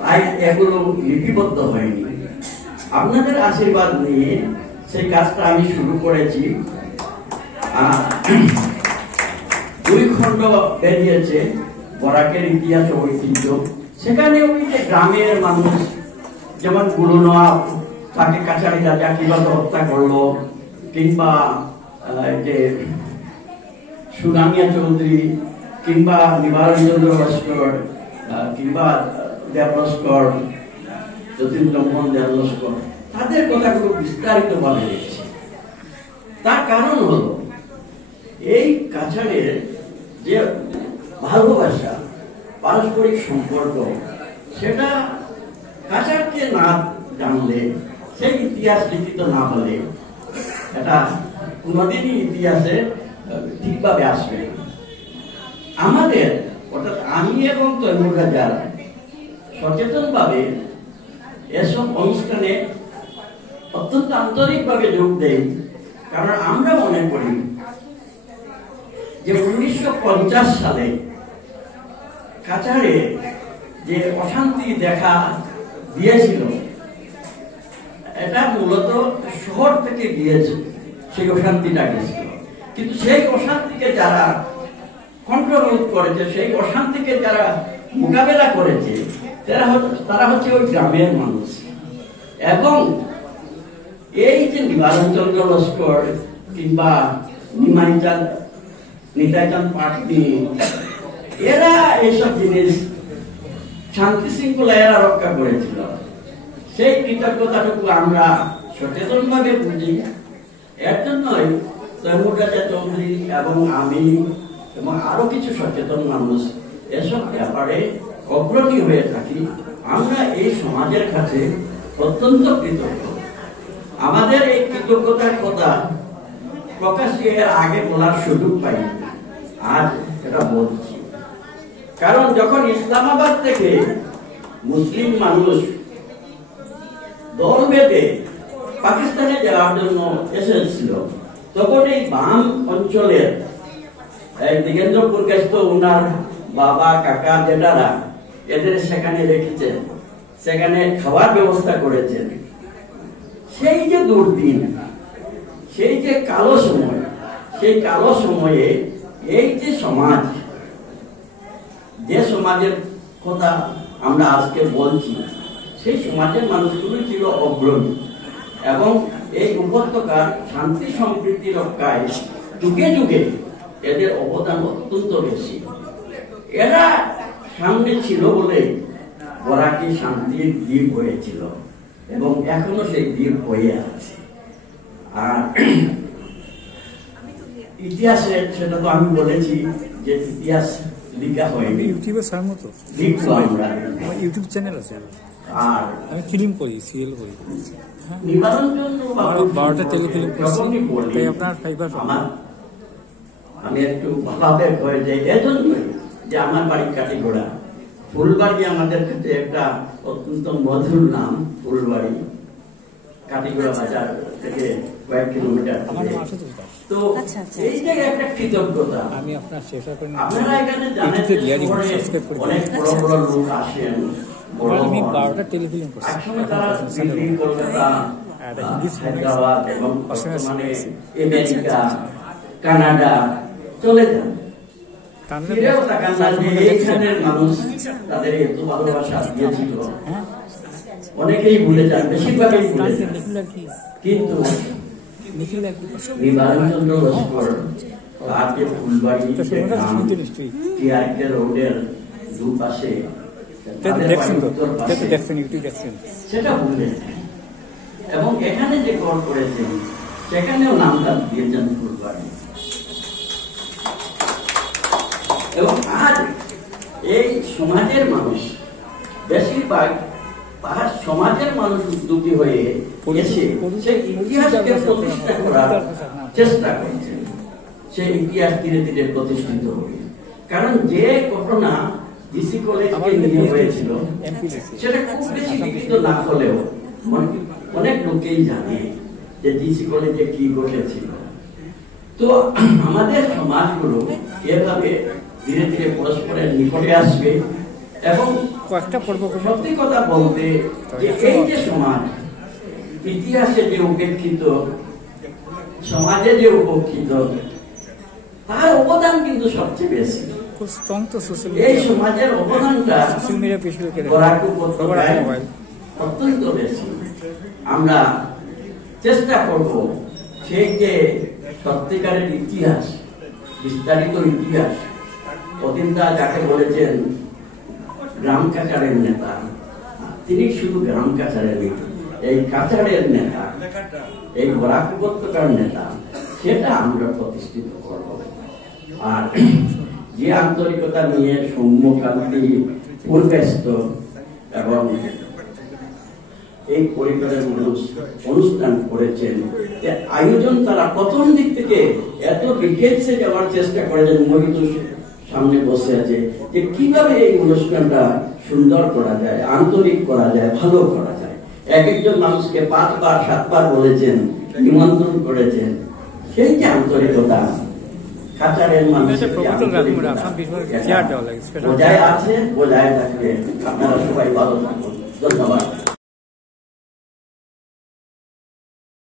তাই এগুলো লিপিবদ্ধ হয়নি। আপনাদের আশীর্বাদ নিয়ে সেই কাজটা আমি শুরু করেছি। 2 খণ্ড বেরিয়েছে বরাকের ইতিহাস ও ঐতিহ্য। সেখানে ওই যে গ্রামের মানুষ, যেমন গুরু নওয়াব, তাকে কাছারি রাজা কিভাবে হত্যা করলো, কিংবা যে সুনামিয়া চৌধুরী, কিংবা নিবারণ চন্দ্র লস্কর, কিংবা দেব লস্কর, যতীন্দ্রমোহন দেব লস্কর, তাদের কথাগুলো বিস্তারিত ভাবে লিখছে। তার কারণ হলো এই কাছাড়ের যে ভালোবাসা, পারস্পরিক সম্পর্ক, সেটা কাছাড়কে না জানলে, সেই ইতিহাস লিখিত না হলে এটা কোনোদিনই ইতিহাসে ঠিকভাবে আসবে না। আমাদের অর্থাৎ আমি এবং তৈমুর রাজা সচেতনভাবে এসব অনুষ্ঠানে অত্যন্ত আন্তরিকভাবে যোগ দেই, কারণ আমরা মনে করি যে 1950 সালে কাছাড়ে যে অশান্তি দেখা দিয়েছিল, এটা মূলত শহর থেকে গিয়েছে, সেই অশান্তিটা গেছিল। কিন্তু সেই অশান্তিকে যারা কন্ট্রোল করেছে, সেই অশান্তিকে যারা মোকাবেলা করেছে, তারা হচ্ছে ওই গ্রামের মানুষ। এবং এই যে নিবারণ চন্দ্র লস্কর কিংবা নিতাইচাঁদ পাটনি, এরা এইসব জিনিস শান্তি শৃঙ্খলা এরা রক্ষা করেছিল। সেই কৃতজ্ঞতাটুকু আমরা সচেতন ভাবে বুঝি। এর জন্যই তৈমুর রাজা চৌধুরী এবং আমি এবং আরো কিছু সচেতন মানুষ এসব ব্যাপারে অগ্রণী হয়ে থাকি। আমরা এই সমাজের কাছে অত্যন্ত কৃতজ্ঞ। আমাদের এই কৃতজ্ঞতার কথা প্রকাশ্যে এর আগে বলার সুযোগ পাইনি, আজ এটা বলছি। কারণ যখন ইসলামাবাদ থেকে মুসলিম মানুষ দল বেঁধে পাকিস্তানে যাওয়ার জন্য এসেছিল, তখন এই বাম অঞ্চলের দিগেন্দ্রপুর গেস্ত ওনার বাবা, কাকা, জেঠারা এদের সেখানে রেখেছেন, সেখানে খাওয়ার ব্যবস্থা করেছেন। সেই যে দুর্দিন, সেই যে কালো সময়, সেই কালো সময়ে এই যে সমাজ, যে সমাজের কথা আমরা আজকে বলছি, সেই সমাজের মানুষগুলো ছিল অগ্রণী এবং এই উপত্যকার শান্তি সম্প্রীতি রক্ষায় যুগে যুগে এদের অবদান অত্যন্ত বেশি। এরা সামনে ছিল বলে বরাকি শান্তির দ্বীপ হয়েছিল এবং এখনো সেই দ্বীপ হয়ে আছে। আর ইতিহাসে সেটা তো আমি বলেছি যে ইতিহাস লিখা হয়নি, ইউটিউবে সামনে তো লিখবো আমরা। আমার ইউটিউব চ্যানেল আছে, আর আমি ফিল্ম করি, সিরিয়াল করি। নিবারণ চন্দ্র 12টা টেলিফিল্ম করছি, তাই আপনার ফাইবার আমি একটু ভাবে হয়ে যাই। এজন্যই যে আমার বাড়ি কাটিগোড়া, ফুলবাড়ি আমাদের কাছে একটা অত্যন্ত মধুর নাম। ফুলবাড়ি কাটিগোড়া বাজার থেকে কয়েক কিলোমিটার। তো এই জায়গায় একটা কৃতজ্ঞতা আমি আপনার শেয়ার করি। আপনারা এখানে জানেন অনেক বড় বড় লোক আসেন। আমি 12টা টেলিফিল্ম করছি, কলকাতা, হায়দ্রাবাদ এবং বর্তমানে আমেরিকা, কানাডা চলে যান। এখানের মানুষ তাদের এত ভালোবাসা দিয়েছিল, অনেকেই ভুলে যান, বেশিরভাগই ভুলে যান। কিন্তু নিবারণ চন্দ্র লস্কর তার যে ফুলবাড়ি রোডের দুপাশে সেটা ভুলে, এবং এখানে যে ঘর করেছেন সেখানেও নামটা দিয়েছেন ফুলবাড়ি। এবং আজ এই সমাজের মানুষ, বেশিরভাগ পাহাড় সমাজের মানুষ উদ্যোগী হয়ে এসে সেই ইতিহাসকে প্রতিষ্ঠা করার চেষ্টা করছেন। সেই ইতিহাস ধীরে ধীরে প্রতিষ্ঠিত হবে। কারণ যে ঘটনা ডিসি কলেজকে নিয়ে হয়েছিল সেটা খুব বেশি লিখিত না হলেও অনেক লোকেই জানে যে ডিসি কলেজে কি ঘটেছিল। তো আমাদের সমাজগুলো এভাবে ধীরে ধীরে পরস্পরের নিকটে আসবে এবং কয়েকটা পর্ব করবেন। সত্যি কথা বলতে যে এই যে সমাজ ইতিহাসে যে উপেক্ষিত, সমাজে যে উপেক্ষিত, তার অবদান কিন্তু সবচেয়ে বেশি। খুব স্ট্রং তো সোশ্যাল এই মিডিয়া, সমাজের অবদানটা সোশ্যাল মিডিয়া ফেসবুকে বরাক উপত্যকায় মোবাইল অত্যন্ত বেশি। আমরা চেষ্টা করব সেই যে সত্যিকারের ইতিহাস, বিস্তারিত ইতিহাস, অতীন্দা যাকে বলেছেন গ্রাম কাচারের নেতা, তিনি শুধু গ্রাম কাচারের নেতা, এই কাচারের নেতা, এই বরাক উপত্যকার নেতা, সেটা আমরা প্রতিষ্ঠিত করব। আর যে আন্তরিকতা নিয়ে সৌম্যকান্তি পূর্বেস্ত এবং এই পরিবারের অনুষ্ঠান করেছেন, আয়োজন তারা প্রথম দিক থেকে এত ডিটেলসে যাওয়ার চেষ্টা করেছেন। মহিত সামনে বসে আছে যে কিভাবে এই অনুষ্ঠানটা সুন্দর করা যায়, আন্তরিক করা যায়, ভালো করা যায়। এক একজন মানুষকে 5 বার 7 বার বলেছেন, নিমন্ত্রণ করেছেন। সেই যে আন্তরিকতা, কাচারের মানুষের বজায় আছে, বজায় থাকবে। আপনারা সবাই ভালো থাকুন। ধন্যবাদ।